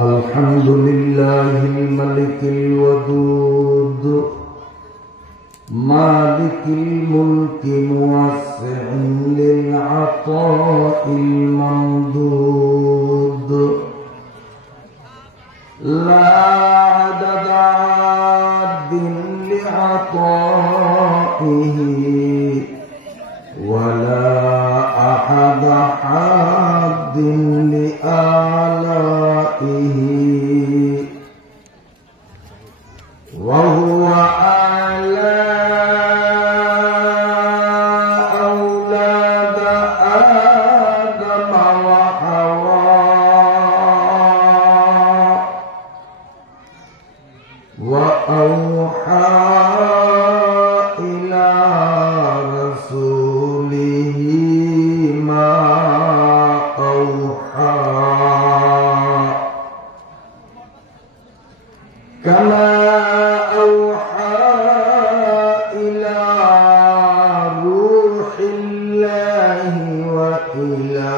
الحمد لله الملك الودود مالك الملك موسع للعطاء الممدود لا عدد عاد لعطائه ولا أحد حاد لآلائه وهو أعلى أولاد آدم وحواء وأوحى إلى رسوله ما أوحى كما أوحى إلى روح الله وإلى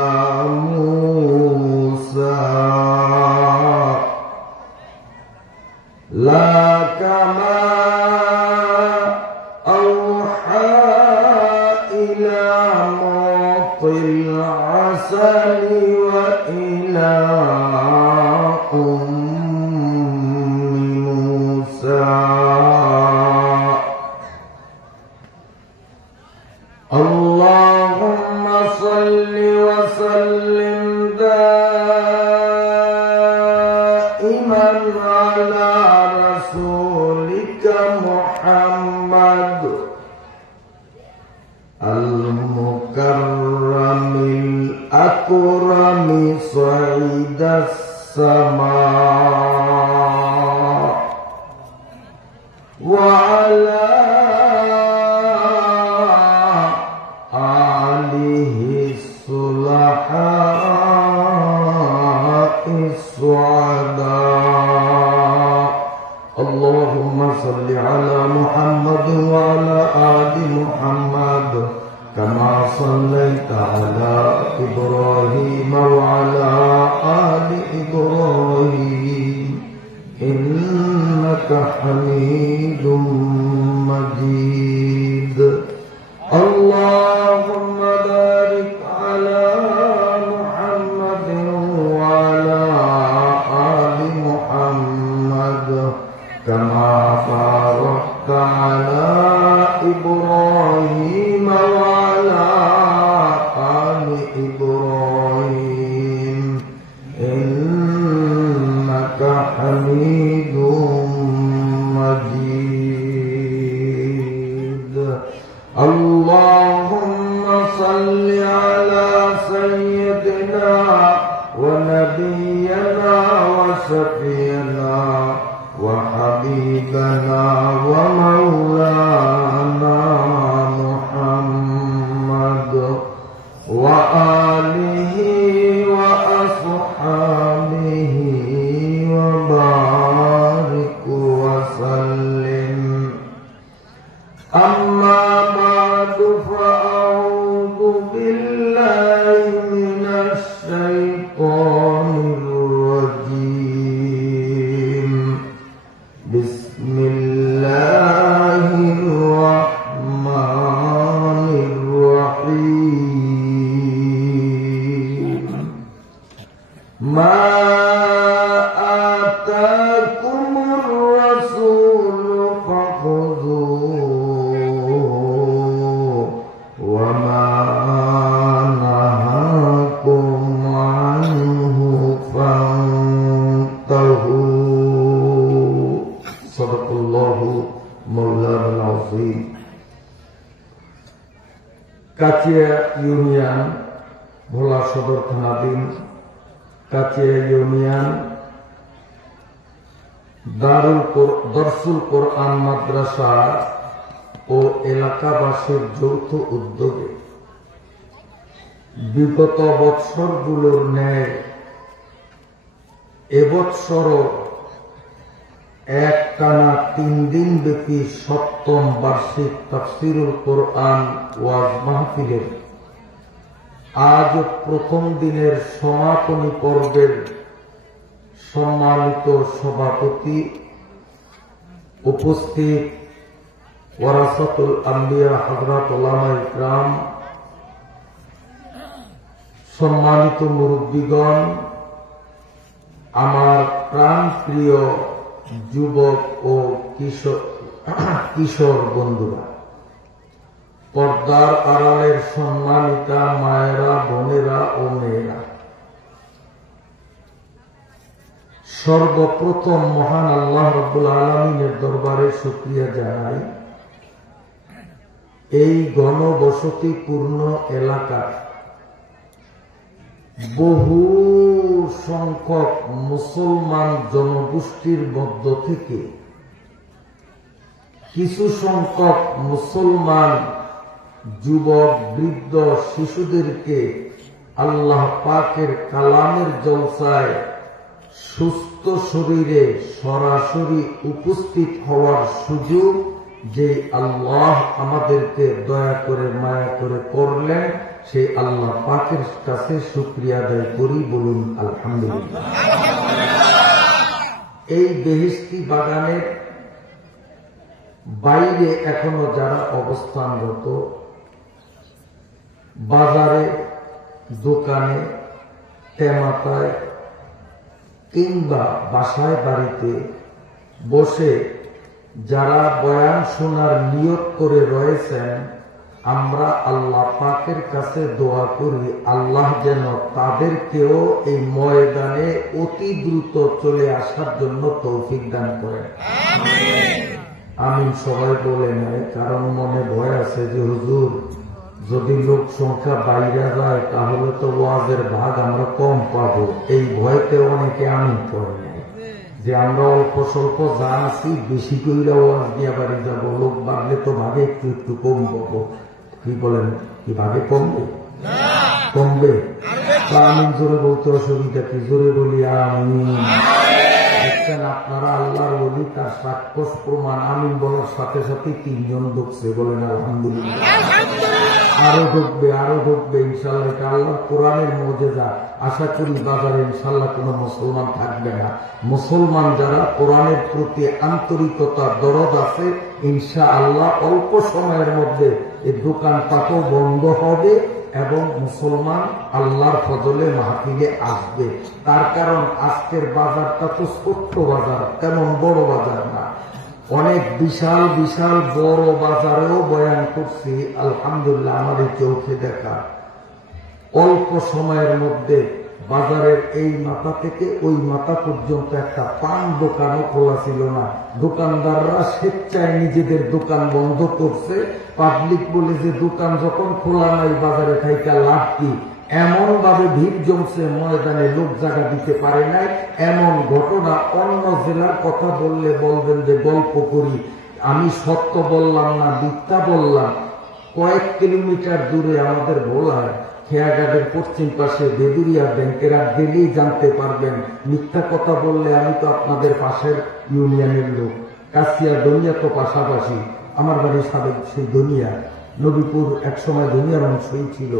موسى لا كما أوحى إلى معطي العسل وإلى اللهم صل وسلم دائما على رسولك محمد المكرم الأكرم صعيد السماء وعلى آله الصلحاء السعداء اللهم صل على محمد وعلى آل محمد كما صليت على إبراهيم وعلى آل إبراهيم إنك حميد مجيد اللهم بارك على محمد وعلى آل محمد كما باركت على إبراهيم وعلى آل إبراهيم إنك حميد مجيد اللهم صل على سيدنا ونبينا وشفينا وحبيبنا ومولانا محمد وآله وأصحابه وبارك وسلم أما بعد فأعوذ بالله من الشيطان الرجيم بسم الله الرحمن الرحيم ما آتاكم الرسول فخذوه وما نهاكم عنه فانتهوا صدق الله مولانا العظيم Kachia union ভোলা সদর থানাধীন Kachia union দরসুল কোরআন মাদ্রাসা ও এলাকাবাসীর যৌথ উদ্যোগে বিগত বৎসরগুলোর ন্যায় এবৎসরও একটানা 3 দিন ব্যাপী 7ম বার্ষিক তাফসীরুল কোরআন ওয়াজ মাহফিলের আজ প্রথম দিনের সমাপনী পর্বের সম্মানিত সভাপতি, উপস্থিত ওয়ারাসাতুল আম্বিয়া হযরত উলামায়ে ইকরাম, সম্মানিত মুরব্বীগণ, আমার প্রাণপ্রিয় যুবক ও কিশোর বন্ধুরা, পর্দার আড়ালের সম্মানিতা মায়েরা, বোনেরা ও মেয়েরা, সর্বপ্রথম মহান আল্লাহ রাব্বুল আলামিনের দরবারে শুকরিয়া জানাই এই ঘনবসতিপূর্ণ এলাকার বহু সংখ্যক মুসলমান জনগোষ্ঠীর মধ্য থেকে কিছু সংখ্যক মুসলমান যুবক, বৃদ্ধ, শিশুদেরকে আল্লাহ পাকের কালামের জলসায় সুস্থ শরীরে সরাসরি উপস্থিত হওয়ার সুযোগ যে আল্লাহ আমাদেরকে দয়া করে মায়া করে করলেন, সেই আল্লাহ পাকের কাছে শুকরিয়া আদায় করি, বলুন আলহামদুলিল্লাহ। এই বেহেশতি বাগানের বাইরে এখনো যারা অবস্থানরত, বাজারে, দোকানে, তেমাতায় কিংবা বাসায় বাড়িতে বসে যারা বয়ান শোনার নিয়ত করে রয়েছেন, আমরা আল্লাহ পাকের কাছে দোয়া করি আল্লাহ যেন তাদেরকেও এই ময়দানে অতি দ্রুত চলে আসার জন্য তৌফিক দান করেন। আমিন সবাই বলে নেয়, কারণ মনে ভয় আছে যে হুজুর যদি লোক সংখ্যা বাইরে যায় তাহলে তো ওয়াজের ভাগ আমরা কম পাবো। এই ভয়তে অনেকে আমিন করে নেয় যে আমরা অল্প স্বল্প যা আছি বেশি কইরা ওয়াজ দিয়ে বাড়ি যাবো, লোক বাড়লে তো ভাগে একটু একটু কম পাবো। কি বলেন, কি ভাগে কমবে? কমবে। আমিন জোরে বলতে অসুবিধা কি? জোরে বলি আমিন। দেখছেন আপনারা আল্লাহর ওলি, তার সাক্ষ্য প্রমাণ আমিন বলার সাথে সাথে 3 জন ঢুকছে, বলেন আলহামদুলিল্লাহ। আরো ঢুকবে, আরো ঢুকবে ইনশাল্লাহ। এটা আল্লাহর কোরআনের মুজিজা। আশা করি বাজারে ইনশাল্লাহ কোন মুসলমান থাকবে না। মুসলমান যারা কোরআনের প্রতি আন্তরিকতা, দরদ আছে, ইনশাআল্লাহ অল্প সময়ের মধ্যে এই দোকানপাটও বন্ধ হবে এবং মুসলমান আল্লাহর ফজলে মাহফিলে আসবে। তার কারণ আজকের বাজারটা তো ছোট্ট বাজার, তেমন বড় বাজার না। অনেক বিশাল বিশাল বড় বাজারেও বয়ান করছি আলহামদুলিল্লাহ। আমাদের চোখে দেখা অল্প সময়ের মধ্যে বাজারের এই মাথা থেকে ওই মাথা পর্যন্ত একটা পান দোকানও খোলা ছিল না। দোকানদাররা স্বেচ্ছায় নিজেদের দোকান বন্ধ করছে। পাবলিক বলে যে দোকান যখন খোলা নাই বাজারে থাইকা লাভ কি? এমন ভাবে ভিড় জমছে, ময়দানে লোক জায়গা দিতে পারে নাই। এমন ঘটনা অন্য জেলার কথা বললে বলবেন যে গল্প করি। আমি সত্য বললাম না মিথ্যা বললাম। কয়েক কিলোমিটার দূরে আমাদের ভোলায় খেয়াঘাটের পশ্চিম পাশে বেদুরিয়া ব্যাংকের আর গেলেই জানতে পারবেন। মিথ্যা কথা বললে আমি তো আপনাদের পাশের ইউনিয়নের লোক। কাছিয়া দুনিয়া তো পাশাপাশি, আমার বাড়ি সাবেক সেই দুনিয়া, নবীপুর একসময় দুনিয়ার অংশই ছিল।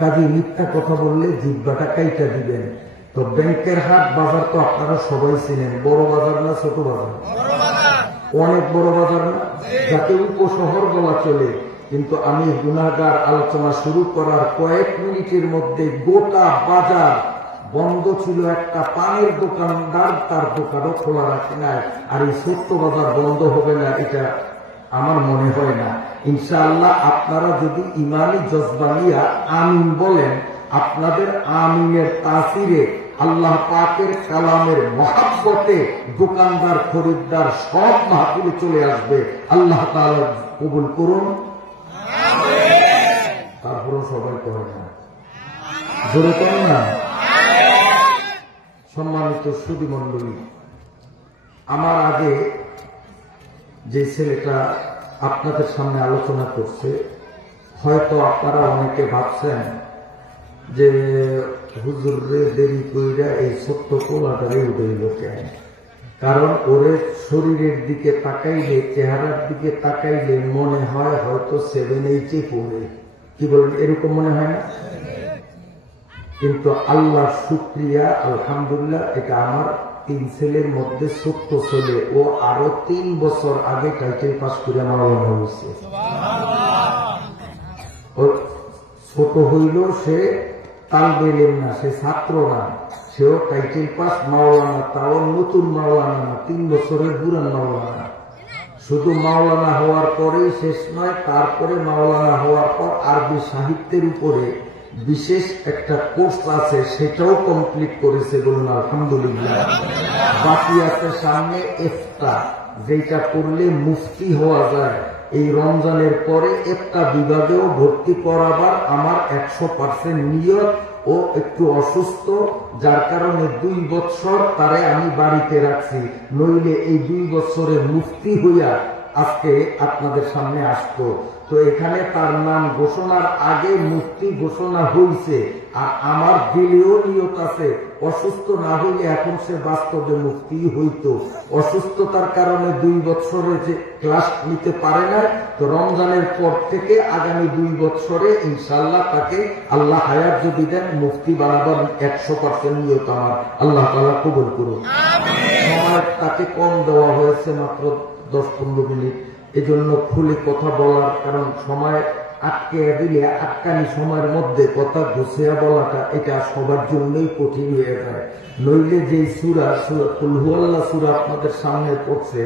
কাজে মিথ্যা কথা বললে জিহ্বাটা কাইটা দিবেন। তো ব্যাংকের হাট বাজার তো আপনারা সবাই চিনেন। বড় বাজার না ছোট বাজার? অনেক বড় বাজার না, যাতে উপশহর বলা চলে। কিন্তু আমি গুনাহগার আলোচনা শুরু করার কয়েক মিনিটের মধ্যে গোটা বাজার বন্ধ ছিল। একটা পানের দোকানদার তার দোকানও খোলা রাখে না। আর এই ছোট্ট বাজার বন্ধ হবে না এটা আমার মনে হয় না। ইনশাআল্লাহ আপনারা যদি ইমানি জজবা নিয়া আমিন বলেন, আপনাদের আমিনের তাসিরে আল্লাহ পাকের কালামের মহাব্বতে দোকানদার, খরিদ্দার সব মাহফিলে চলে আসবে। আল্লাহ তাআলা কবুল করুন। তারপরও সবাই করে না, জোরে করেন না। সম্মানিত সুধী মণ্ডলী, আমার আগে যে ছেলেটা আপনাদের সামনে আলোচনা করছে, হয়তো আপনারা অনেকে ভাবছেন যে হুজুরে দেরি কইরা এই ছোট্ট কোলাটারে উঠেইল কেন? কারণ ওরে শরীরের দিকে তাকাইলে, চেহারার দিকে তাকাইলে মনে হয় হয়তো 7-8 পড়ে। কি বলেন, এরকম মনে হয় না? কিন্তু আল্লাহ শুকরিয়া, আলহামদুলিল্লাহ, এটা আমার 3 ছেলের মধ্যে ছোট্ট ছেলে, ও আরো 3 বছর আগে টাইটেল পাস করে মাওলানা হয়েছে। ছোট হইল, সে তালবে ইলম না, সে ছাত্র না, সেও টাইটেল পাস মাওলানা, তাও নতুন মাওলানা না, 3 বছরের পুরান মাওলানা। শুধু মাওলানা হওয়ার পরেই শেষ নয়, তারপরে মাওলানা হওয়ার পর আরবি সাহিত্যের উপরে বিশেষ একটা কোর্স আছে, সেটাও কমপ্লিট করেছে, বলুন আলহামদুলিল্লাহ। বাকি আছে সামনে ইফতা, যেটা করলে মুফতি হওয়া যায়। এই রমজানের পরে একটা বিভাগেও ভর্তি করাবার আমার 100% নিয়ত। ও একটু অসুস্থ, যার কারণে 2 বছর তারে আমি বাড়িতে রাখছি, নইলে এই 2 বছরে মুফতি হইয়া আজকে আপনাদের সামনে আসতো। তো এখানে তার নাম ঘোষণার আগে মুফতি ঘোষণা হইছে, আর আমার দিলেও নিয়ত আছে, অসুস্থ না হইলে এখন সে বাস্তবে মুফতি হইতো। অসুস্থতার কারণে 2 বছরে যে ক্লাস নিতে পারে না, তো রমজানের পর থেকে আগামী 2 বছরে ইনশাআল্লাহ তাকে আল্লাহ হায়াত যদি দেন মুফতি বানাবার 100% নিয়ত আমার। আল্লাহ তাআলা কবুল করুন। সময় তাকে কম দেওয়া হয়েছে, মাত্র 10-15 মিনিট। এজন্য খুলে কথা বলার কারণ সময় আটকে দিলে আটকানি সময়ের মধ্যে কথা গুছিয়ে বলাটা এটা সবার জন্যই কঠিন হয়ে যায়। নইলে যে সূরা কুল হুয়াল্লাহ সূরা আপনাদের সামনে পড়ছে,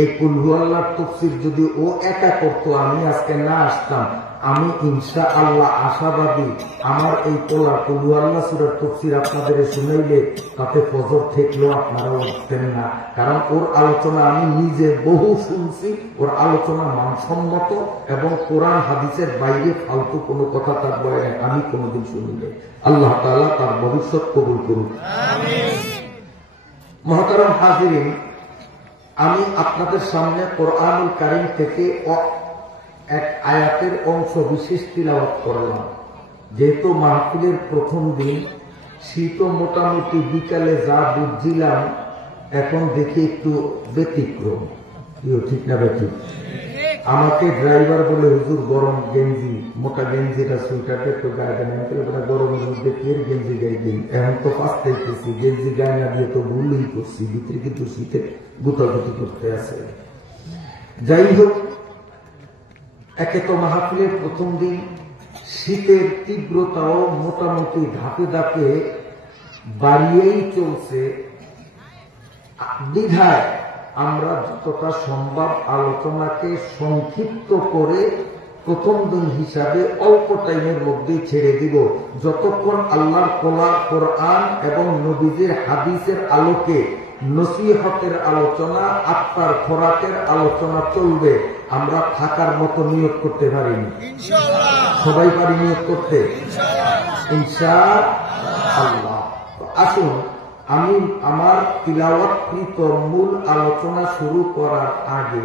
এই কুল হুয়াল্লাহর তাফসীর যদি ও একা করতো, আমি আজকে না আসতাম। আমি ইনশাআল্লাহ আশাবাদী, আমার এই তোলা কুল হুয়াল্লাহ সূরার তাফসীর আপনাদের শুনাইলে তাতে ফজর থেকেও আপনারা উঠতেন না, কারণ ওর আলোচনা আমি নিজে বহু শুনছি। ওর আলোচনা মানসম্মত এবং কোরআন হাদিসের বাইরে ফালতু কোনো কথা তার বয়ানে আমি কোনোদিন শুনিনি। আল্লাহ তাআলা তার ভবিষ্যৎ কবুল করুন। মুহতারাম হাজিরিন, আমি আপনাদের সামনে কোরআনুল কারীম থেকে এক আয়াতের অংশ বিশেষ তিলাওয়াত করলাম। যেহেতু মাহফিলের প্রথম দিন, শীত মোটামুটি বিকালে যা বুঝছিলাম, এখন দেখি একটু ব্যতিক্রম। ঠিক না বেঠিক? আমাকে ড্রাইভার বলে, হুজুর গরম গেঞ্জি, মোটা গেঞ্জিটা সুইটারটা একটু গায়ে দেন, গরমের মধ্যে ফের গেঞ্জি গায়ে দিন। এখন তো পাঁচটাইতেছি, গেঞ্জি গায়ে না দিয়ে তো ভুলই করছি, ভিতরে কিন্তু শীতে গুতাগুতি করতে আছে। যাই হোক, একে তো মাহফিলের প্রথম দিন, শীতের তীব্রতাও মোটামুটি ধাপে ধাপে বাড়িয়েই চলছে। দ্বিধায় আমরা যতটা সম্ভব আলোচনাকে সংক্ষিপ্ত করে প্রথম দিন হিসাবে অল্প টাইমের মধ্যে ছেড়ে দিব। যতক্ষণ আল্লাহর কোরআন এবং নবীজির হাদিসের আলোকে নসিহতের আলোচনা, আত্মার খোরাকের আলোচনা চলবে, আমরা থাকার মতো নিয়োগ করতে পারিনি। সবাই পারি নিয়োগ করতে ইনশাআল্লাহ। আসুন, আমি আমার তিলাওয়াতকৃত মূল আলোচনা শুরু করার আগে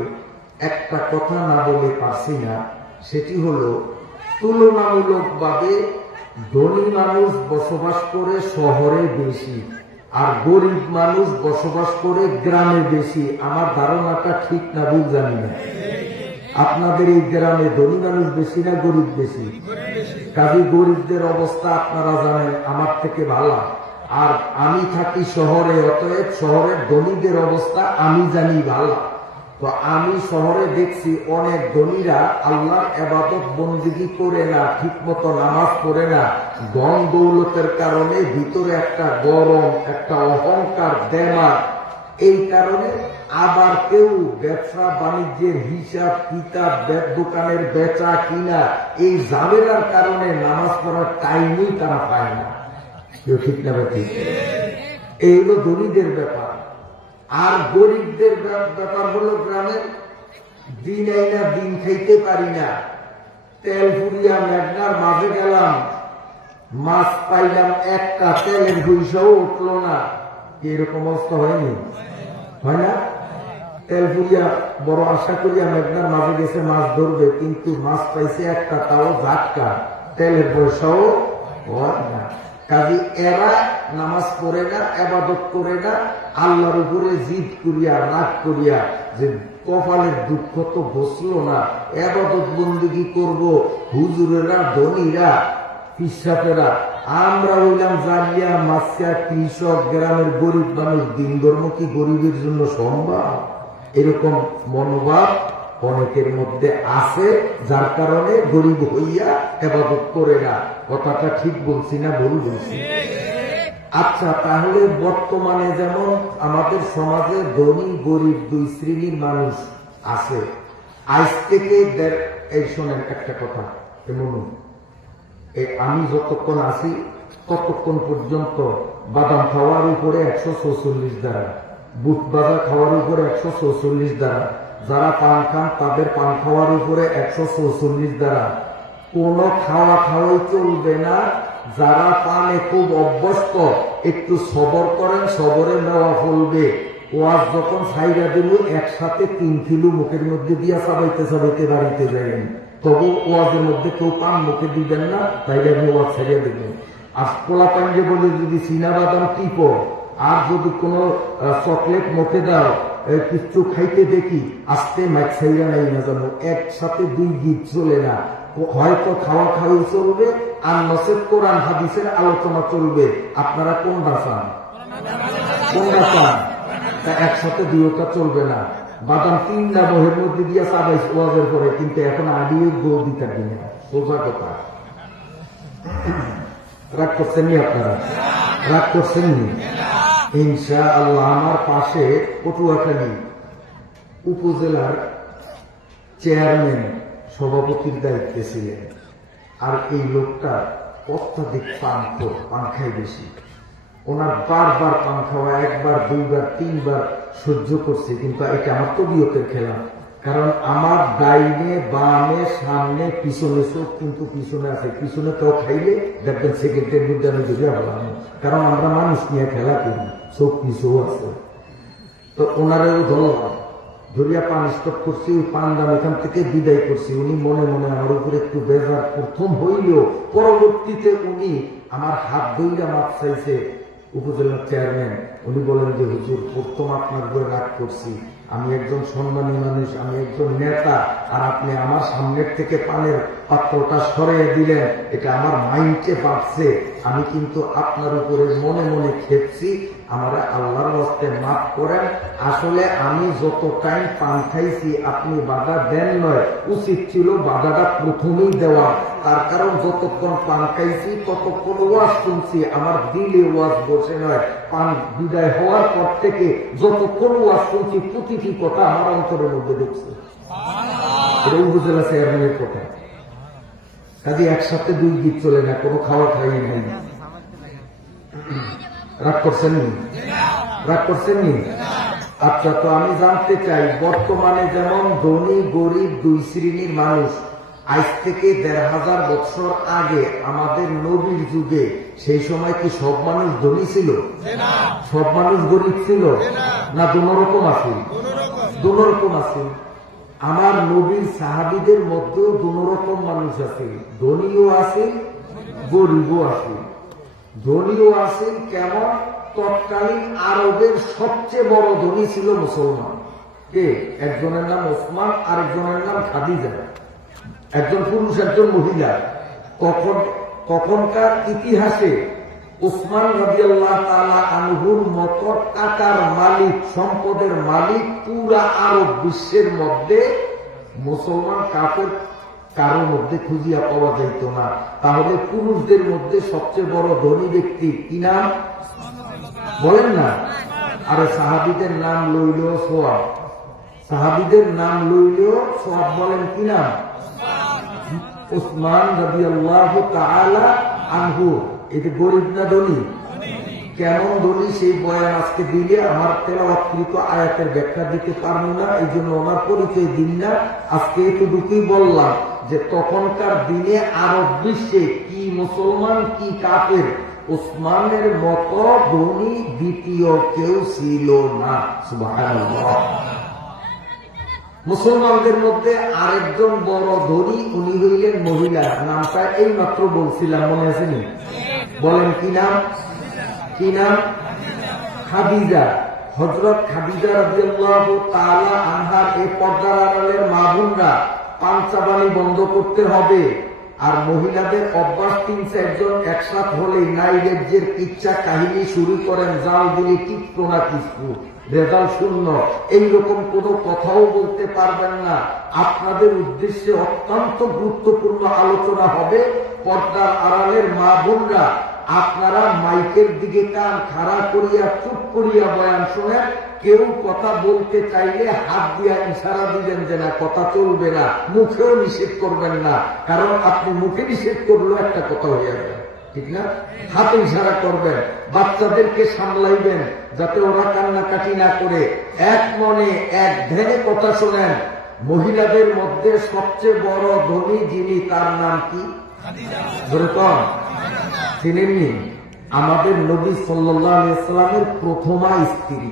একটা কথা না বলে পারছি না। সেটি হলো, তুলনামূলকভাবে ধনী মানুষ বসবাস করে শহরে বেশি, আর গরিব মানুষ বসবাস করে গ্রামে বেশি। আমার ধারণাটা ঠিক না ভুল জানি না। আপনাদের এই গ্রামে ধনী মানুষ বেশি না গরিব বেশি? কাজে গরিবদের অবস্থা আপনারা জানেন আমার থেকে ভালো। আর আমি থাকি শহরে, অতএব শহরের ধনীদের অবস্থা আমি জানি ভালো। তো আমি শহরে দেখছি অনেক ধনীরা আল্লাহর ইবাদত বন্দেগী করে না, ঠিক মতো নামাজ পড়ে না, ধন দৌলতের কারণে ভিতরে একটা গরম, একটা অহংকার, দেমাগ, এই কারণে। আবার কেউ ব্যবসা বাণিজ্যের হিসাব কিতাব, দোকানের বেচা কিনা, এই ঝামেলার কারণে নামাজ পড়ার টাইমই তারা পায় না। ঠিক না ঠিক? এই হলো ধনীদের ব্যাপার। আর গরিবদের ব্যাপার হলো, গ্রামের দিন আইনা দিন খাইতে পারি না, তেল ফুরিয়া মেঘনার মাঝে গেলাম, মাছ পাইলাম একটা, তেলের পয়সাও উঠলো না। এরকম অবস্থা হয়নি? হয় না? তেল ফুরিয়া বড় আশা করিয়া মেঘনার মাঝে গেছে মাছ ধরবে, কিন্তু মাছ পাইছে একটা, তাও ঝাটকা, তেলের পয়সাও হয় না। কাজে এরা নামাজ পড়ে না, ইবাদত করে না, আল্লাহর উপরে জিদ করিয়া, রাগ করিয়া, যে কপালের দুঃখ তো বসলো না, ইবাদত বন্দেগী করব, হুজুরেরা, ধনীরা, পিসাপেরা আমরা হইলাম জালিয়া মাসিয়া কৃষক, গ্রামের গরিব মানুষ, দিন ধর্ম কি গরিবের জন্য সম্ভব? এরকম মনোভাব অনেকের মধ্যে আছে, যার কারণে গরিব হইয়া ইবাদত করে না। কথাটা ঠিক বলছি না ভুল বলছি? আচ্ছা, তাহলে বর্তমানে যেমন আমাদের সমাজে ধনী গরিব দুই শ্রেণীর মানুষ আছে, আজ থেকে এই শোনেন একটা কথা, এমন আমি যতক্ষণ আছি ততক্ষণ পর্যন্ত বাদাম খাওয়ার উপরে 144 দ্বারা, বুট বাজা খাওয়ার উপরে 144 দ্বারা, যারা পান খান তাদের পান খাওয়ার উপরে 144 দ্বারা। কোন খাওয়া খাওয়াই চলবে না। যারা পানে খুব অভ্যস্ত, একটু সবর করেন, সবরে নেওয়া ফলবে। ওয়াজ যখন ছাইরা দিল, একসাথে 3 কিলো মুখের মধ্যে দিয়া চাবাইতে চাবাইতে বাড়িতে যাবেন, তবু ওয়াজের মধ্যে কেউ পান মুখে দিবেন না, তাই আপনি ওয়াজ ছাড়িয়ে দেবেন। আর পোলা পাঞ্জে বলে যদি চীনা বাদাম টিপো, আর যদি কোন চকলেট মুখে দাও, কিছু খাইতে দেখি, আস্তে মাইক ছাইরা নাই না জানো, একসাথে 2 গীত চলে না। হয়তো খাওয়া খাওয়াই চলবে, আর নসেদ কোরআন হাদিসের আলোচনা চলবে। আপনারা কোনটা চান? কোনটা চান? একসাথে দুইটা চলবে না। বাদাম 3টা বহের মধ্যে দিয়ে চাবাই ওয়াজের পরে, কিন্তু এখন আডিও গোল দিতে দিনে, সোজা কথা। রাগ করছেন নি আপনারা? রাগ করছেন নি? ইনশাআল্লাহ আমার পাশে পটুয়াখালী উপজেলার চেয়ারম্যান সভাপতির দায়িত্বে ছিলেন। আর এই লোকটা অত্যাধিক পান খায় বেশি। ওনার বারবার পান খাওয়া, 1 বার 2 বার 3 বার সহ্য করছে, কিন্তু এটা আমার তবিয়তের খেলা। কারণ আমার ডাইনে বামে সামনে পিছনে চোখ কিন্তু পিছনে আছে, পিছনে কেউ খাইলে দেখবেন সেকেন্ডের মধ্যে আমি ধরে বললাম, কারণ আমরা মানুষ নিয়ে খেলা করি, চোখ পিছু আছে। তো ওনারেও ধরলাম, ধরিয়া পান স্টপ করছি, ওই পান দাম এখান থেকে বিদায় করছি। উনি মনে মনে আমার উপরে একটু বেজার প্রথম হইলেও, পরবর্তীতে উনি আমার হাত ধইরা মাপ চাইছে। উপজেলার চেয়ারম্যান উনি বলেন যে হুজুর, প্রথম আপনার উপরে রাগ করছি, আমি একজন সম্মানী মানুষ, আমি একজন নেতা, আর আপনি আমার সামনের থেকে পানের পাত্রটা সরিয়ে দিলেন, এটা আমার মাইন্ডে বাড়ছে। আমি কিন্তু আপনার উপরে মনে মনে খেপছি, আমার আল্লাহর রাস্তে মাফ করেন। আসলে আমি যত টাইম পান খাইছি আপনি বাধা দেন নয়, উচিত ছিল বাধাটা প্রথমেই দেওয়া। তার কারণ যতক্ষণ পান খাইছি ততক্ষণ ওয়াজ শুনছি, আমার দিলে ওয়াজ বসে নয়। পান বিদায় হওয়ার পর থেকে যতক্ষণ ওয়াজ শুনছি, প্রতিটি কথা আমার অন্তরের মধ্যে দেখছি। এটা উপজেলা চেয়ারম্যানের কথা। কাজে একসাথে 2 গীত চলে না, কোনো খাওয়া খাই নাই। রাগ করছেন নি? রাগ করছেন নি? আচ্ছা, তো আমি জানতে চাই, বর্তমানে যেমন ধনী গরিব 2 শ্রেণীর মানুষ, আজ থেকে 1500 বছর আগে আমাদের নবীর যুগে, সেই সময় কি সব মানুষ ধনী ছিল? সব মানুষ গরিব ছিল না? দুরকম আছে, দুরকম আছে। আমার নবীর সাহাবীদের মধ্যেও দুরকম মানুষ আছে, ধনীও আছে গরিবও আছে। ধনীও আছেন কেমন? তৎকালীন আরবের সবচেয়ে বড় ধনী ছিল মুসলমান। কে? একজনের নাম ওসমান, আরেকজনের নাম খাদিজা। একজন পুরুষ, একজন মহিলা। তখনকার ইতিহাসে ওসমান রাদিয়াল্লাহু তাআলা আনহুর মতো টাকার মালিক, সম্পদের মালিক পুরা আরব বিশ্বের মধ্যে মুসলমান কাফের কারোর মধ্যে খুঁজিয়া পাওয়া যাইত না। তাহলে পুরুষদের মধ্যে সবচেয়ে বড় ধনী ব্যক্তি কি নাম বলেন না? আরে সাহাবীদের নাম লইলেও সোয়াব, সাহাবীদের নাম লইলেও সোয়াব। বলেন কি নাম? ওসমান রাদিয়াল্লাহু তাআলা আনহু। এটা গরিব না ধনী? কেমন ধনী সেই বয়ান আজকে দিলে আমার তেলাওয়াতকৃত আয়াতের ব্যাখ্যা দিতে পারবো না, এই জন্য ওনার পরিচয় দিন না। আজকে এতটুকুই বললাম যে তখনকার দিনে আরব বিশ্বে কি মুসলমান কি কাফের, ওসমানের মতো ধনী দ্বিতীয় কেউ ছিল না। সুবহানাল্লাহ। মুসলমানদের মধ্যে আরেকজন বড় ধনী, উনি হইলেন মহিলা, নামটা এই মাত্র বলছিলাম, মনে আছে নি? বলেন কি নাম? কি নাম? খাদিজা। হযরত খাদিজা রাদিয়াল্লাহু তাআলা আনহার এই পর্দার আড়ালের মা বোনরা, পান চাবানি বন্ধ করতে হবে, আর মহিলাদের অভ্যাস ৩-৪ জন একসাথ হলেই নাইরাজ্যের কিচ্ছা কাহিনী শুরু করেন, জাল দিলে টিকতো না কিছু, রেজাল্ট শূন্য, এইরকম কোনো কথাও বলতে পারবেন না। আপনাদের উদ্দেশ্যে অত্যন্ত গুরুত্বপূর্ণ আলোচনা হবে। পর্দার আড়ালের মা বোনরা, আপনারা মাইকের দিকে কান খাড়া করিয়া চুপ করিয়া বয়ান শোনেন। কেউ কথা বলতে চাইলে হাত দিয়া ইশারা দিবেন যে না, কথা চলবে না। মুখেও নিষেধ করবেন না, কারণ আপনি মুখে নিষেধ করলেও একটা কথা হয়ে যাবে, ঠিক না? হাতে ইশারা করবেন। বাচ্চাদেরকে সামলাইবেন যাতে ওরা কান্নাকাটি না করে। এক মনে এক ধ্যানে কথা শোনেন। মহিলাদের মধ্যে সবচেয়ে বড় ধনী যিনি, তার নাম কি? যেরকম চিনেননি? আমাদের নবী সাল্লাল্লাহু আলাইহি ওয়াসাল্লামের প্রথমা স্ত্রী,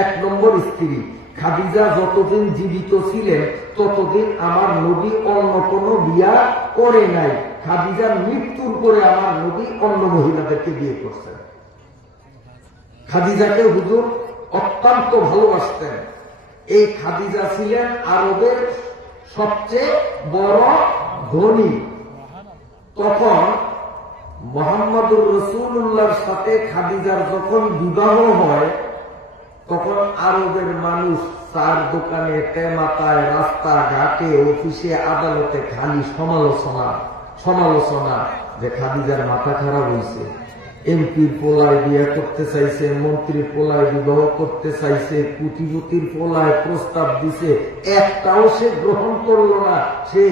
1 নম্বর স্ত্রী খাদিজা যতদিন জীবিত ছিলেন ততদিন আমার নবী অন্য কোন বিয়া করে নাই। খাদিজার মৃত্যুর পরে আমার নবী অন্য মহিলাদেরকে বিয়ে করছেন। খাদিজাকে হুজুর অত্যন্ত ভালোবাসতেন। এই খাদিজা ছিলেন আরবের সবচেয়ে বড় ধনী। তখন মুহাম্মদুর রাসূলুল্লাহর সাথে খাদিজার যখন বিবাহ হয়, তখন আরবের মানুষ চার দোকানে, তেমাতায়, রাস্তাঘাটে, অফিসে, আদালতে খালি সমালোচনা যে খাদিজার মাথা খারাপ হয়েছে, এমপির পোলায় বিয়ে করতে চাইছে, মন্ত্রীর পোলায় বিবাহ করতে চাইছে, কোটিপতির পোলায় প্রস্তাব দিছে, একটাও সে গ্রহণ করলো না। সে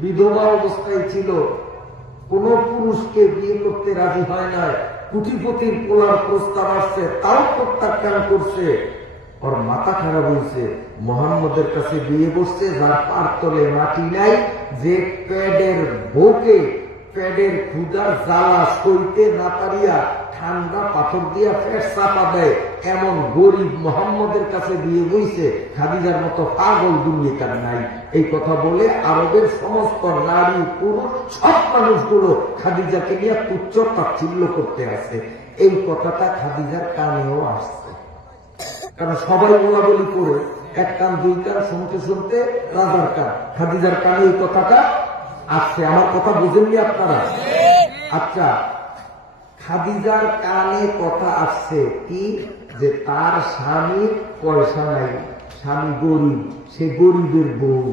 বিধবা অবস্থায় ছিল, কোন পুরুষকে বিয়ে করতে রাজি হয় না। কোটিপতির পোলার প্রস্তাব আসছে, তাও প্রত্যাখ্যান করছে। ওর মাথা খারাপ হয়েছে, মুহাম্মদের কাছে বিয়ে বসছে যার পার তলে মাটি নাই, যে পেটের ভোগে, পেটের ক্ষুধার জ্বালা সইতে না পারিয়া ঠান্ডা পাথর দিয়া পেট চাপা দেয়, এমন গরিব মুহাম্মদের কাছে বিয়ে বইছে। খাদিজার মতো পাগল দুনিয়ার নাই। এই কথা বলে আরবের সমস্ত নারী পুরুষ সব মানুষগুলো খাদিজাকে নিয়ে তুচ্ছ তাচ্ছিল্য করতে আছে। এই কথাটা খাদিজার কানেও আসছে, কারণ সবাই বলা বলি করে, 1 কান 2 কান শুনতে শুনতে রাজার কান। খাদিজার কানে এই কথাটা আসছে। আমার কথা বুঝেননি আপনারা? আচ্ছা, খাদিজার কানে কথা আসছে কি, যে তার স্বামীর পয়সা নাই, স্বামী গরিব, সে গরিবের বউ।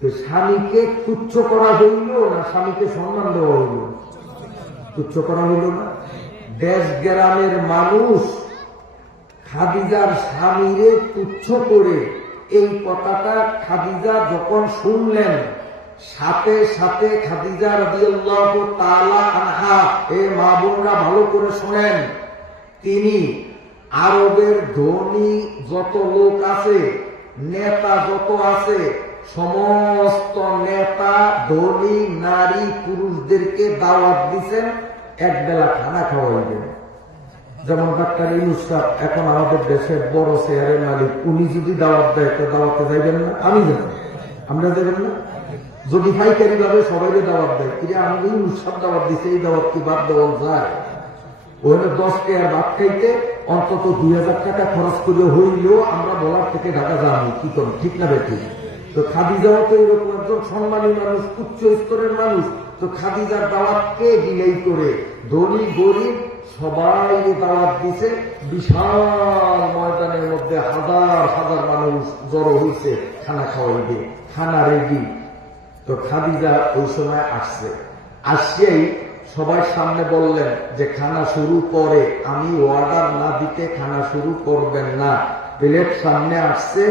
তো স্বামীকে তুচ্ছ করা হইল না স্বামীকে সম্মান দেওয়া হইল? তুচ্ছ করা হইল না? দেশ গ্রামের মানুষ খাদিজার স্বামীরে তুচ্ছ করে এই কথাটা খাদিজা যখন শুনলেন, সাথে সাথে খাদিজা রাদিয়াল্লাহু তাআলা আনহা, এ মা বোনরা ভালো করে শোনেন, তিনি আরবের ধনী যত লোক আছে, নেতা যত আছে, সমস্ত নেতা, ধনী, নারী, পুরুষদেরকে দাওয়াত দিচ্ছেন, একবেলা খানা খাওয়াইবেন। যেমন ডাক্তার ইউনূস সাহেব এখন আমাদের দেশের বড় শেয়ারের মালিক, উনি যদি দাওয়াত দেয় তো দাওয়াতে যাইবেন না? আমি যাব, আমরা যাবেন না? যদি পাইকারি ভাবে সবাই দাওয়াত দেয়, কিরে আমাদের ইউনূস সাহেব দাওয়াত দিচ্ছে, এই দাওয়াত কি বাদ দেওয়া যায়? ওখানে 10 টাকার ভাত খাইতে অন্তত 2000 টাকা খরচ করে হইলেও আমরা বলার থেকে ঢাকা যাবো, কি করব, ঠিক না বেঠিক? তো খাদিজাও তো এরকম একজন সম্মানী মানুষ, উচ্চ স্তরের মানুষ। তো খাদিজার দাওয়াতকে ডিলেই করে ধনী গরিব সবাই দাওয়াত দিছে। বিশাল ময়দানের মধ্যে হাজার হাজার মানুষ জড়ো হয়েছে, খানা খাওয়াইবে, খানা রেডি। তো খাদিজা ওই সময় আসছে, আসছেই সবাই সামনে বললেন যে খানা শুরু করে, আমি অর্ডার না দিতে খানা শুরু করবেন না। প্লেট সামনে আসছে,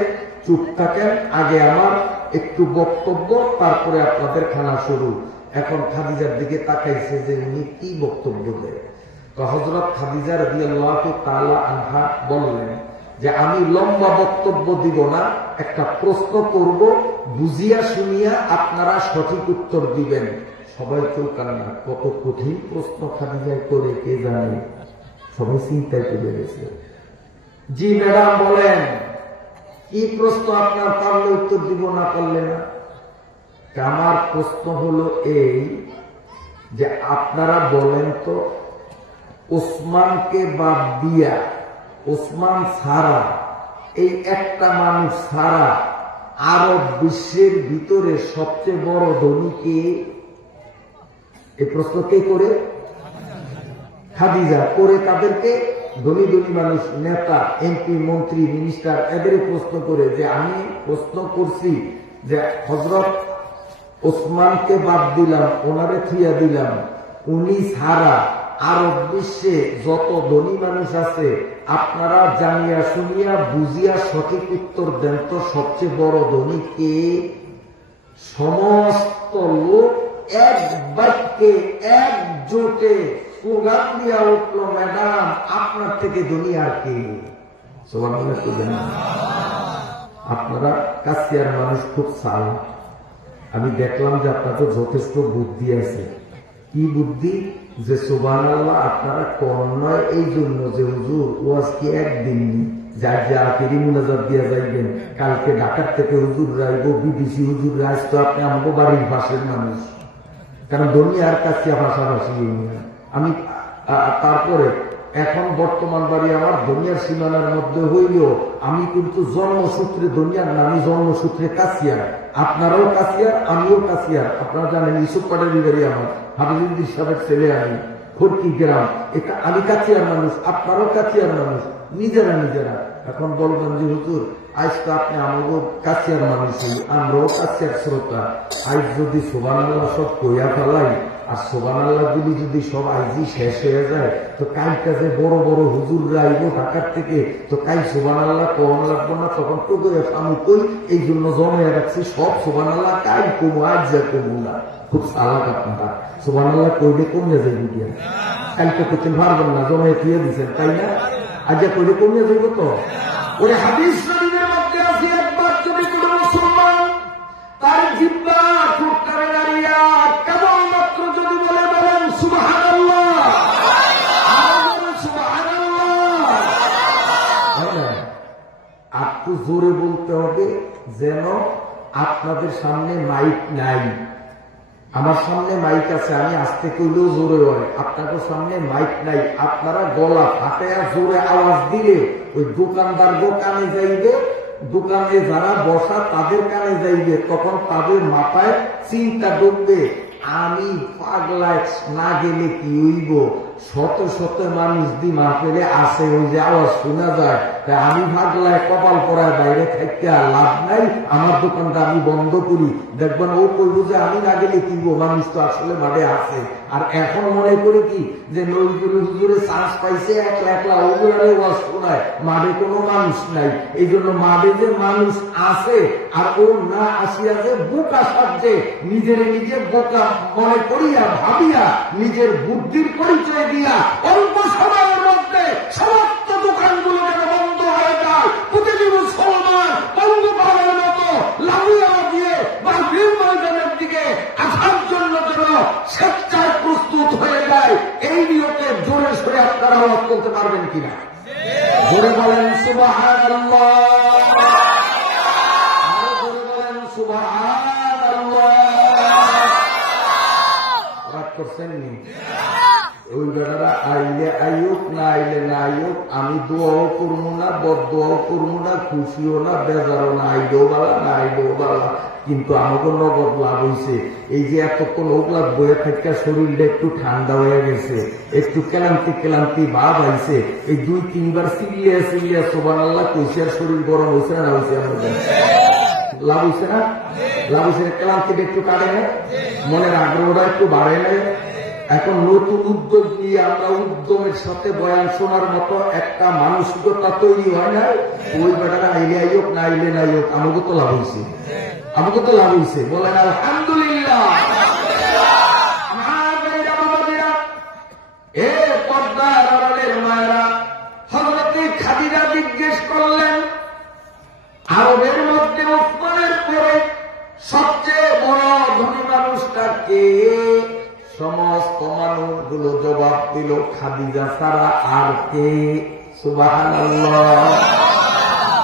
চুপ থাকেন, আগে আমার একটু বক্তব্য, তারপরে আপনাদের খানা শুরু। এখন খাদিজার দিকে তাকাইছে যে উনি কি বক্তব্য দেয়। তো হযরত খাদিজা রাদিয়াল্লাহু তাআলা আনহা বললেন যে আমি লম্বা বক্তব্য দিব না, একটা প্রশ্ন করব, বুঝিয়া শুনিয়া আপনারা সঠিক উত্তর দিবেন। সবাই চৌকান না, কত কঠিন প্রশ্ন খাদিজা করে কে জানে, সবাই চিন্তায় পড়ে গেছে। জি ম্যাডাম বলেন, কি প্রশ্ন আপনার, পারলে উত্তর দিব, না পারলে না। আমার প্রশ্ন হলো এই যে আপনারা বলেন তো, ওসমানকে বাদ দিয়া, ওসমান ছাড়া, এই একটা মানুষ ছাড়া আরব বিশ্বের ভিতরে সবচেয়ে বড় ধনী কে? এই প্রশ্ন কে করে? খাদিজা করে। তাদেরকে ধনী ধনী মানুষ, নেতা, এমপি, মন্ত্রী, মিনিস্টার এদের প্রশ্ন করে যে আমি প্রশ্ন করছি যে হযরত ওসমানকে বাদ দিলাম, ওনারে থিয়া দিলাম, উনি ছাড়া আরব বিশ্বে যত ধনী মানুষ আছে আপনারা জানিয়া শুনিয়া বুঝিয়া সঠিক উত্তর দেন তো সবচেয়ে বড় ধনী কে? সমস্ত লোক এক বাক্যে একজোটে স্লোগান দিয়া উঠল, ম্যাডাম আপনার থেকে ধনী আর কে? সুবহানাল্লাহ বলেন। আপনারা কাছিয়ার মানুষ খুব চালাক। আমি দেখলাম যে আপনাদের যথেষ্ট বুদ্ধি আছে। কি বুদ্ধি? যে সুবহানাল্লাহ আপনারা কম নয় এই জন্য যে হুজুর ওয়াজ কি একদিন যার যে আখেরি মুনাজাত দিয়া যাইবেন, কালকে ঢাকার থেকে হুজুর রাইব, বিদেশি হুজুর রাইজ, তো আপনি আমাকে বাড়ির পাশের মানুষ, কারণ দুনিয়ার কাছিয়া ভাষাভাষী। আমি তারপরে এখন বর্তমান বাড়ি আমার দুনিয়ার সীমানার মধ্যে হইলেও আমি কিন্তু জন্মসূত্রে দুনিয়ার নামি, জন্মসূত্রে কাছিয়ার। আপনারাও কাছিয়ার, আমিও কাছিয়ার। আপনারা জানেন ইউসুফ পাটের বাড়ি আমার, হাবিবুদ্দিন সাহেবের ছেলে আমি, ফরকি গ্রাম। এটা আমি কাছিয়ার মানুষ, আপনারাও কাছিয়ার মানুষ, নিজেরা নিজেরা। এখন বলবেন যে হুজুর আজ তো আপনি আমাদের কাছিয়ার মানুষই, আমরাও কাছিয়ার শ্রোতা। আজ যদি সুবহানাল্লাহ সব কইয়া ফেলাই আর সুবহানাল্লাহ গুলি যদি সব আইজি শেষ হয়ে যায়, তো কাল কাজে বড় বড় হুজুর আইব ঢাকার থেকে, তো কাল সুবহানাল্লাহ কম লাগবো না, তখন তো আমি কই এই জন্য জমে রাখছি সব সুবহানাল্লাহ কাল কমু, আজ যা কমু না। খুব চালাক আপনারা। সুবহানাল্লাহ কইলে কমে যাইব গিয়া, কালকে করতে পারবেন না, জমে দিয়ে দিচ্ছেন, তাই না? আজ যা কইলে কমে যাইব। তো ওরে হাদিস শরীফের মধ্যে আছে, একবার যদি কোনো মুসলমান তার জিহ্বা ঠোঁটকারে দাঁড়িয়া কেবলমাত্র যদি বলে বলেন সুবহানাল্লাহ, সুবহানাল্লাহ, একটু জোরে বলতে হবে, যেন আপনাদের সামনে মাইক নাই। আমার সামনে মাইক আছে, আমি আস্তে কইলেও জোরে হয়, আপনাদের সামনে মাইক নাই। আপনারা গলা ফাটাইয়া জোরে আওয়াজ দিলে ওই দোকানদার কানে যাইবে, দোকানে যারা বসা তাদের কানে যাইবে, তখন তাদের মাথায় চিন্তা ঢুকবে আমি পাগলায় না গেলে কি হইব। শত শত মানুষ দি মাহফিলে আসে, ওই যে আওয়াজ শোনা যায়, আমি পাগলায় কপাল পরায় বাইরে থাকতে লাভ নাই, আমার দোকানটা আমি বন্ধ করি। দেখবেন ও কইব যে আমি না গেলে কি হইব, মানুষ তো আসলে মাঠে আছে। আর এখন মনে করে কি যে নজরুল হুজুরে চান্স পাইছে, একলা একলা ওগুলারে ওয়াজ শোনায়, মাঠে কোনো মানুষ নাই। এই জন্য মাঠে যে মানুষ আছে আর ও না আসিয়া যে বোকা সাজে, নিজের নিজে বোকা মনে করিয়া ভাবিয়া নিজের বুদ্ধির পরিচয় দিয়া অল্প সময়ের মধ্যে সমস্ত দোকানগুলো যেন বন্ধ হয়ে যায়, প্রতিটি মুসলমান বন্ধ পাওয়ার মতো লাউয়া দিয়ে বাহির ময়দানের দিকে আসার জন্য যেন স্বেচ্ছায় প্রস্তুত হয়ে যায়। এই নিয়তে জোরে সরে আপনারা আওয়াজ করতে পারবেন কিনা? জোরে বলেন সুবহানাল্লাহ, জোরে বলেন সুবহানাল্লাহ। রাগ করছেন নি? ওই বেটারা আইলে আইয়ুক, না আইলে না আইয়ুক, আমি দোয়াও করবো না, বদদোয়াও করবো না, খুশিও না, বেজারও না, আইলেও বালা না আইলেও বালা। কিন্তু আমাকে নগদ লাভ হয়েছে। এই যে এতক্ষণ ওগুলার বয়ে থাকা শরীরটা একটু ঠান্ডা হয়ে গেছে, একটু ক্লান্তি ক্লান্তি ভাব আইছে। এই 2-3 সিলিয়া সিলিয়া সুবহানাল্লাহ কইছে, আর শরীর গরম হয়েছে না হয়েছে? আমাদের লাভ হয়েছে না? লাভ হয়েছে। ক্লান্তিটা একটু কাটে না, মনের আগ্রহটা একটু বাড়ে না। এখন নতুন উদ্যোগ নিয়ে আমরা উদ্যমের সাথে বয়ান শোনার মতো একটা মানসিকতা তৈরি হয় না। ওই বেটারা আইলে আইয়ক, না আইলে না আইয়ক, আমাকে তো লাভ হয়েছে, আমাকে তো লাভ হয়েছে। বলেন আলহামদুলিল্লাহ। এ পর্দার আড়ালের মায়েরা, হযরত খাদিজা জিজ্ঞেস করলেন আরবের মধ্যে ওসমানের পরে সবচেয়ে বড় ধনী মানুষটা কে? সমস্ত মানুষগুলো জবাব দিল খাদিজা ছাড়া আর কে? সুবহানাল্লাহ।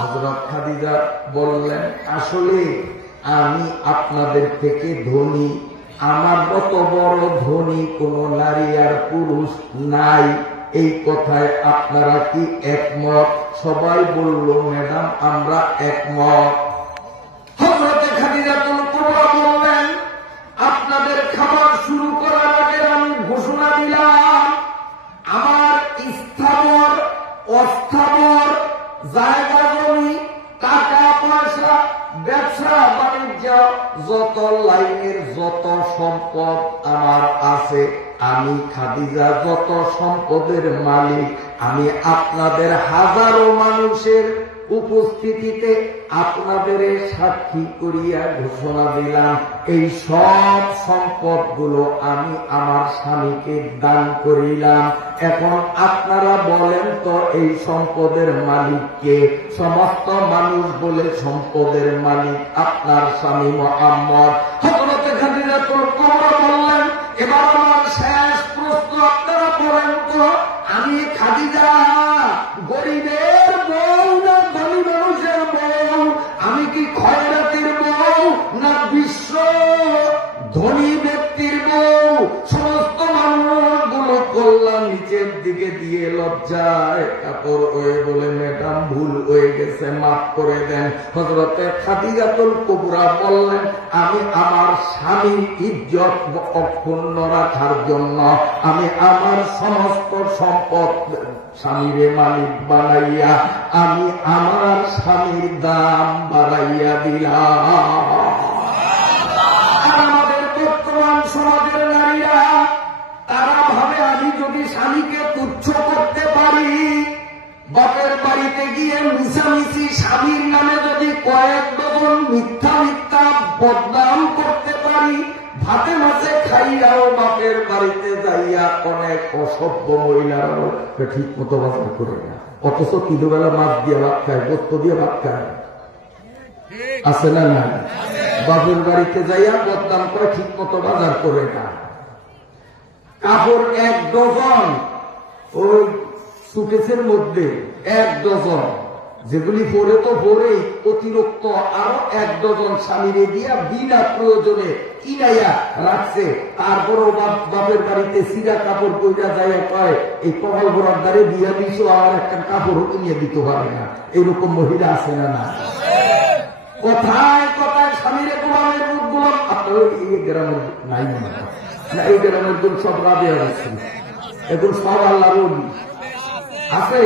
হযরত খাদিজা বললেন আসলে আমি আপনাদের থেকে ধনী, আমার মত বড় ধনী কোন নারী আর পুরুষ নাই। এই কথায় আপনারা কি একমত? সবাই বলল ম্যাডাম আমরা একমত। হযরত খাদিজা বললেন আপনাদের খাবার শুরু করার আগে অস্থাবর জায়গা জমি, টাকা পয়সা, ব্যবসা বাণিজ্য, যত লাইনের যত সম্পদ আমার আছে, আমি খাদিজা যত সম্পদের মালিক, আমি আপনাদের হাজারো মানুষের উপস্থিতিতে আপনাদের সাক্ষী করিয়া ঘোষণা দিলাম, এই সব সম্পদগুলো আমি আমার স্বামীকে দান করিলাম। এখন আপনারা বলেন তো এই সম্পদের মালিককে? সমস্ত মানুষ বলে সম্পদের মালিক আপনার স্বামী মুহাম্মদ। হযরত খাদিজাতুল কুবরা বললেন, এবার আমার শেষ প্রশ্ন, আপনারা বলেন তো আমি খাদিজা গরিবের বউ না ধনী মানুষের বউ? আমি কি খয়রাতের বউ না বিশ্ব ধনী ব্যক্তির বউ? সমস্ত মানুষগুলো কল্যাণ নিচের দিকে দিয়ে লজ্জায় কাপড় হয়ে বলে, ম্যাডাম ভুল হয়ে গেছে, মাফ করে দেন। হযরতে খাদিজাতুল কুবরা বললেন, আমি আমার স্বামীর ইজ্জত অক্ষুণ্ণ রাখার জন্য আমি আমার সমস্ত সম্পদ স্বামীরে মালিক বানাইয়া আমি আমার স্বামীর দাম বাড়াইয়া দিলাম। আমাদের বর্তমান সমাজের নারীরা তারা ভাবে, আমি যদি স্বামীকে তুচ্ছ করতে পারি, বাপের বাড়িতে গিয়ে মিশামিশি স্বামীর নামে যদি কয়েক ডজন মিথ্যা মিথ্যা বদনাম করতে পারি, ভাতে মাছে খাইয়াও বাপের বাড়িতে যাইয়া অনেক অসভ্য মহিলারাও ঠিক মতো বাজার করে না, অথচ কিলোবেলা মাছ দিয়ে ভাত খায়, গোস্ত দিয়ে ভাত খায়, আছে না? না, বাপের বাড়িতে যাইয়া বদনাম করে, ঠিক মতো বাজার করে না। কাপড় 1 ডজন, ওই সুকেসের মধ্যে 1 ডজন, যেগুলি পরে তো পরেই অতিরিক্ত আরো 1 ডজন স্বামীরে দিয়া বিনা প্রয়োজনে কিনাইয়া রাখছে। তারপরও বাপের বাড়িতে সিরা কাপড় কইরা যায়, কয় এই কপাল ভরার দ্বারে দিয়া দিছ, আর একটা কাপড়ও কিনিয়ে দিতে পারে না। এরকম মহিলা আছে না? না, কথায় কথায় স্বামীরে গোলামের রূপ গোলাম। আপনার এই গ্রামের নাই মনে হয় না, এই গ্রামের গুণ সব রাবেয়া আছে, এখন সব আল্লাহর ওলি আছে।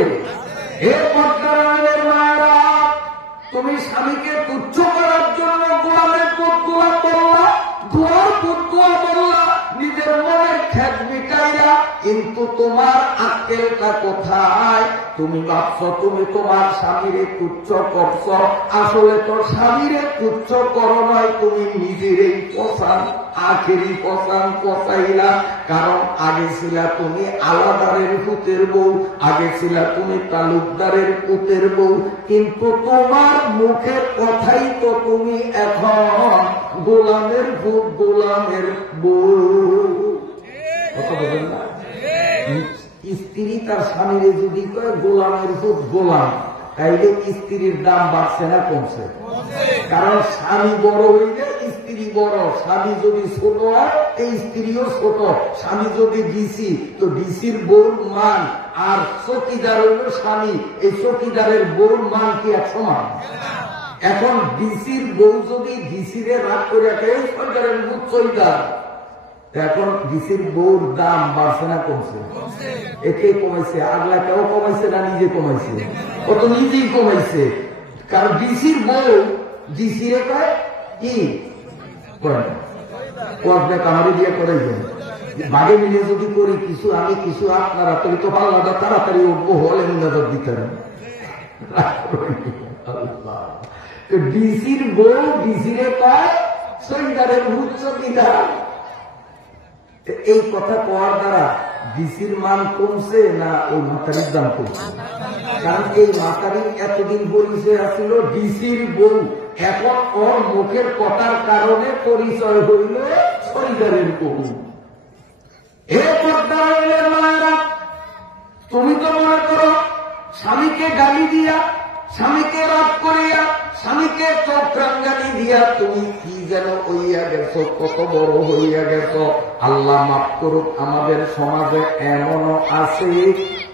হে পদ্মারায়ণের মায়েরা, তুমি স্বামীকে তুচ্ছ করার জন্য গোলামের পুত গোলাম বললা, গোয়ার পুত গোয়া বললা, নিজের মনের খ্যাত মিটাইয়া, কিন্তু তোমার আক্কেলটা কোথায়? তুমি ভাবছ তুমি তোমার স্বামীরে তুচ্ছ করছ, আসলে তোর স্বামীরে তুচ্ছ করো নয়, তুমি নিজেরই পছান, আখেরি পছান পচাইলা। কারণ আগে ছিল তুমি আলাদারের পুতের বউ, আগে ছিল তুমি তালুকদারের পুতের বউ, কিন্তু তোমার মুখের কথাই তো তুমি এখন গোলামের পুত গোলামের বউ। কথা বলেন না? স্ত্রী তার স্বামীরে যদি কয় গোলামের পুত গোলাম, তাইলে স্ত্রীর দাম বাড়ছে না কমছে? কারণ স্বামী বড় হইলে স্ত্রী বড়, স্বামী যদি ছোট হয় এই স্ত্রীও ছোট। স্বামী যদি ডিসি, তো ডিসির বউর মান আর চৌকিদার হইল স্বামী, এই চৌকিদারের বউর মান কি এক সমান? এখন ডিসির বউ যদি ডিসিরে রাগ করে রাখে, সরকারের বুথ চৌকিদার, এখন ডিসির বউর দাম বাড়ছে না কমছে? একে কমাইছে, আগলা কেউ কমাইছে না নিজে কমাইছে? ও তো নিজেই কমাইছে। কারণ ডিসির বউ ডিসিরে কয় কি কামারি দিয়ে করে ভাগে মিলে যদি করি কিছু আমি কিছু আপনারা, তাহলে তো পাল্লাটা তাড়াতাড়ি উঠবো, হলে নজর দিতে হবে। ডিসির বউ ডিসিরে কয় সৈন্দারের উচ্চ কিনা। এই কথা কওয়ার দ্বারা ডিসির মান কমছে না ওই মাতারির দাম কমছে? কারণ এই মাতারি এতদিন পরিচয় আসছিল ডিসির বউ, এখন ওর মুখের কথার কারণে পরিচয় হইল সৈন্দারের বউ। হে পদ্মারায়ণের মায়েরা, তুমি তো মনে করো স্বামীকে গালি দিয়া, স্বামীকে রাগ করিয়া, স্বামীকে চোখ রাঙ্গানি দিয়া তুমি কি যেন হইয়া গেছো, কত বড় হইয়া গেছো। আল্লাহ মাফ করুক, আমাদের সমাজে এমনও আছে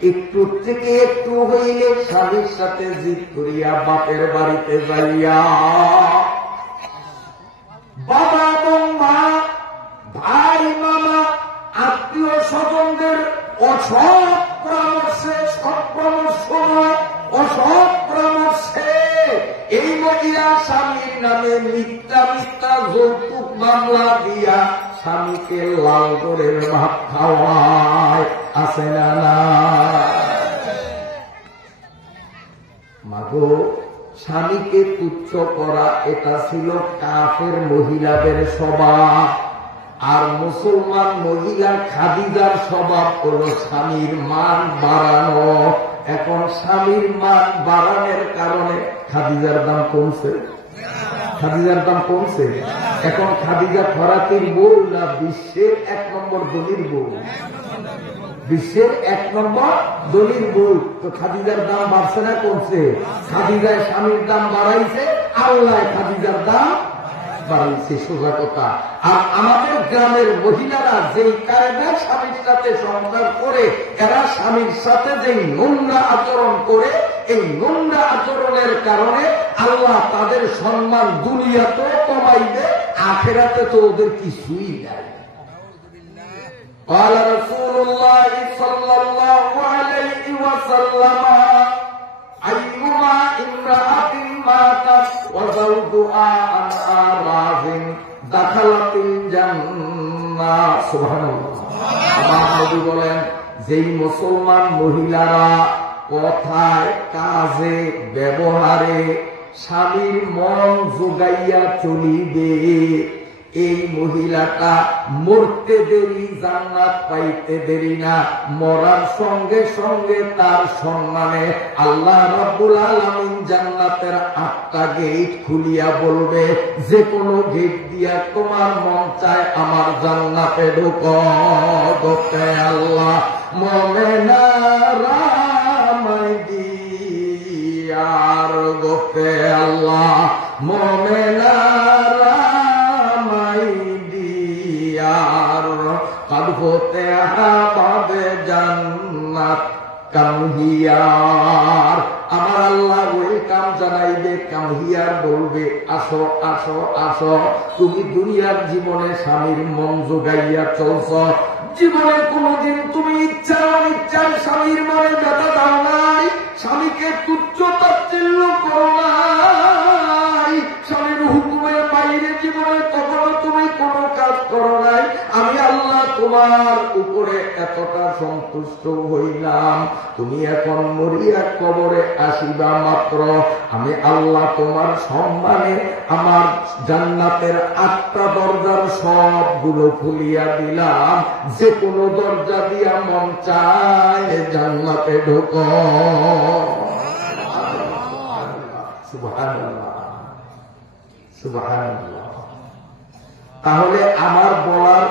একটু থেকে একটু হইলে স্বামীর সাথে জিদ করিয়া বাপের বাড়িতে যাইয়া বাবা এবং মা, ভাই, মামা, আত্মীয় স্বজনদের অসৎ পরামর্শে সৎ পরামর্শ নামে মিথ্যা মিথ্যা যৌতুক মামলা দিয়া স্বামীকে লাল করে ভাত খাওয়ায়, আছে না না? মাগো, স্বামীকে তুচ্ছ করা এটা ছিল কাফের মহিলাদের স্বভাব। আর মুসলমান মহিলা খাদিজার স্বভাব হলো স্বামীর মান বাড়ানো। এখন স্বামীর মান বাড়ানোর কারণে খাদিজার দাম কমছে, খাদিজার দাম কমছে। এখন খাদিজা ফরাকির বউ না বিশ্বের 1 নম্বর দলির বউ? বিশ্বের 1 নম্বর দলির বউ। তো খাদিজার দাম বাড়ছে না কমছে? খাদিজায় স্বামীর দাম বাড়াইছে, আল্লাহ খাদিজার দাম বাড়াইছে, সোজা কথা। আর আমাদের গ্রামের মহিলারা যেই কায়দায় স্বামীর সাথে সংসার করে, এরা স্বামীর সাথে যেই নোংরা আচরণ করে, এই নোংরা আচরণের কারণে আল্লাহ তাদের সম্মান দুনিয়াতেও কমাইবে, আখেরাতে তো ওদের কিছুই নাই। قال رسول الله صلى الله عليه وسلم أيما امرأة ماتت وزوجها عن أعراض دخلت الجنة سبحان الله। আমার নবী বলেন, যেই মুসলমান মহিলারা কথায় কাজে ব্যবহারে স্বামীর মন জোগাইয়া চলিবে, এই মহিলাটা মরতে দেরি, জান্নাত পাইতে দেরি না, মরার সঙ্গে সঙ্গে তার সম্মানে আল্লাহ রাব্বুল আলামিন জান্নাতের 8টা গেট খুলিয়া বলবে, যে কোনো গেট দিয়া তোমার মন চায় আমার জান্নাতে ঢোকো। গোতে আল্লাহ মোমেনারা মাই দিয়ার, গোতে আল্লাহ মোমেনারা কদ হতে হাবে জান্নাত কামহিয়ার। আমার আল্লাহ ওয়েলকাম জানাইবে, কামহিয়ার বলবে, আসো আসো আসো। তুমি দুনিয়ার জীবনে স্বামীর মন জোগাইয়া চলছ, জীবনে কোনদিন তুমি ইচ্ছা অনিচ্ছার স্বামীর মনে ব্যথা দাও নাই, স্বামীকে তুচ্ছ তাচ্ছিল্য করো নাই, স্বামীর হুকুমের বাইরে জীবনে কখনো তুমি কোনো কাজ করো নাই। আমি আল্লাহ তোমার উপরে এতটা সন্তুষ্ট হইলাম, তুমি এখন মরিয়া কবরে আসিবা মাত্র আমি আল্লাহ তোমার সম্মানে আমার জান্নাতের 8টা দরজার সবগুলো খুলিয়া দিলাম, যে কোনো দরজা দিয়া মন চায় জান্নাতে ঢোকো। সুবহানাল্লাহ, সুবহানাল্লাহ। তাহলে আমার বলার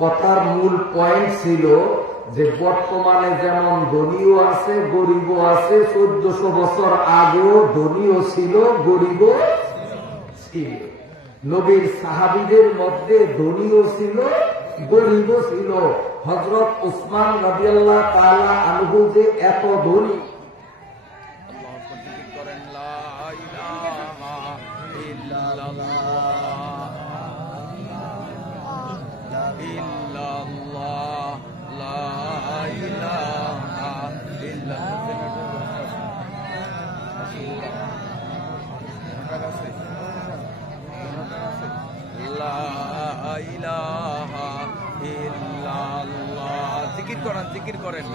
কথার মূল পয়েন্ট ছিল যে বর্তমানে যেমন ধনীও আছে গরিবও আছে, 1400 বছর আগেও ধনীও ছিল গরিবও ছিল। নবীর সাহাবীদের মধ্যে ধনীও ছিল গরিবও ছিল। হযরত উসমান রাদিয়াল্লাহু তাআলা আনহু যে এত ধনী, জিকির করেন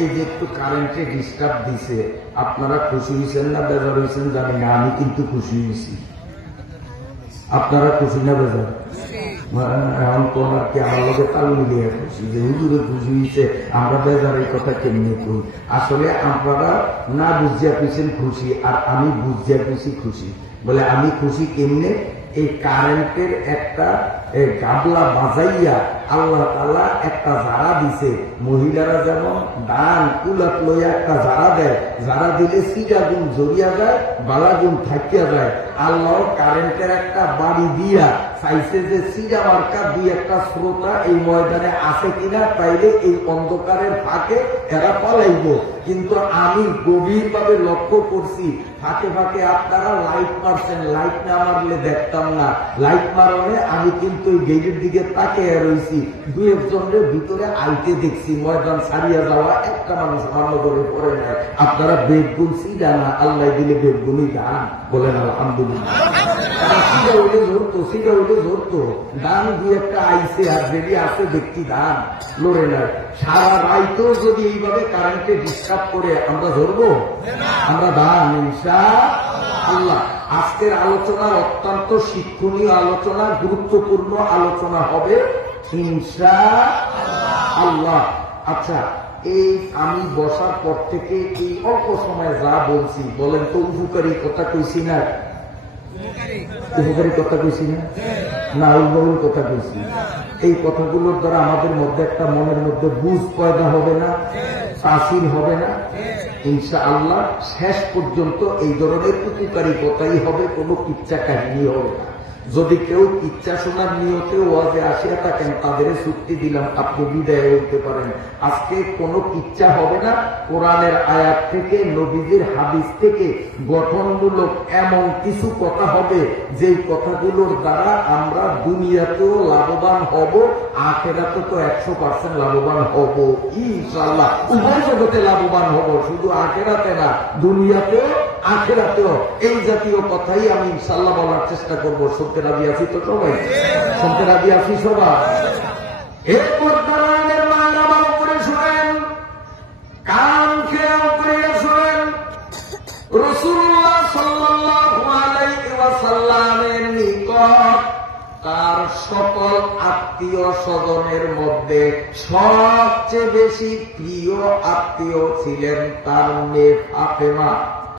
এই যে একটু কারেন্টে ডিস্টার্ব দিছে, আপনারা খুশি হয়েছেন না বেজার হয়েছেন জানি না, আমি কিন্তু খুশি হয়েছি। আপনারা খুশি না বেজার? এখন কোন আর কি আমার লোকে তাল মিলিয়ে খুশি যে হুজুরে খুশি হয়েছে, আমরা বেজার এই কথা কেমনি কই। আসলে আপনারা না বুঝিয়া পিছেন খুশি, আর আমি বুঝিয়া পিছি খুশি। বলে আমি খুশি কেমনে? এই কারেন্টের একটা গাবলা বাজাইয়া আল্লাহ তাআলা একটা জারা দিছে। মহিলারা যেমন দান কুলাত লইয়া একটা জারা দেয়, জারা দিলে সিটা গুণ জড়িয়া যায়, বালা গুণ থাকিয়া যায়। আল্লাহ কারেন্টের একটা বাড়ি দিয়া চাইছে যে সিডা মার্কা দুই একটা শ্রোতা এই ময়দানে আছে কিনা, পাইলে এই অন্ধকারের ফাঁকে এরা পালাইব। কিন্তু আমি গভীরভাবে লক্ষ্য করছি ফাঁকে ফাঁকে আপনারা লাইট মারছেন, লাইট না মারলে দেখতাম না। লাইট মারলে আমি কিন্তু ওই গেটের দিকে তাকিয়ে রয়েছি, দুই একজনের ভিতরে আইতে দেখছি। ময়দান ছাড়িয়া যাওয়া একটা মানুষ ভালো করে পড়ে নেয়। আপনারা বেগুন সিডা না, আল্লাহ দিলে বেগুনই দান, বলেন আলহামদুলিল্লাহ। সিডা হইলে ধরতো, সিডা হইলে ধরতো, দান দুই একটা আইসে আর যদি আছে ব্যক্তি দান লড়ে নেয়। সারা রাইতেও যদি এইভাবে কারেন্টে ডিস্টার্ব করে আমরা ধরবো, আমরা দান ইনশাআল্লাহ। আজকের আলোচনা অত্যন্ত শিক্ষণীয় আলোচনা, গুরুত্বপূর্ণ আলোচনা হবে ইনশাআল্লাহ। আচ্ছা, এই আমি বসার পর থেকে এই অল্প সময় যা বলছি, বলেন তো উপকারী কথা কইছি না? উপকারী কথা কইছি না? না উল্বহুল কথা কইছি? এই কথাগুলোর দ্বারা আমাদের মধ্যে একটা মনের মধ্যে বুঝ পয়দা হবে না, তাসির হবে না? ইনশাআল্লাহ শেষ পর্যন্ত এই ধরনের উপকারী কথাই হবে, কোনো কিচ্ছা কাহিনী হবে না। যদি কেউ কিচ্ছা শোনার নিয়তে ওয়াজে আসিয়া থাকেন, তাদের চুক্তি দিলাম আপনি বিদায় হইতে পারেন। আজকে কোনো কিচ্ছা হবে না, কোরআনের আয়াত থেকে নবীজির হাদিস থেকে গঠনমূলক এমন কিছু কথা হবে যে কথাগুলোর দ্বারা আমরা দুনিয়াতেও লাভবান হব, আখেরাতে তো 100% লাভবান হব ইনশাআল্লাহ। উভয় জগতে লাভবান হব, শুধু আখেরাতে না, দুনিয়াতেও আখেরাতেও। এই জাতীয় কথাই আমি ইনশাআল্লাহ বলার চেষ্টা করবো। শুনতে রাজি আছি তো সবাই? শুনতে রাজি আছি সবাই? এরপর দাঁড়ানের মায়েরা ভালো করে শোনেন, কান খেয়াল করিয়া শোনেন। রাসূলুল্লাহ সাল্লাল্লাহু আলাইহি ওয়াসাল্লামের নিকট তার সকল আত্মীয় স্বজনের মধ্যে সবচেয়ে বেশি প্রিয় আত্মীয় ছিলেন তার মেয়ে ফাতেমা।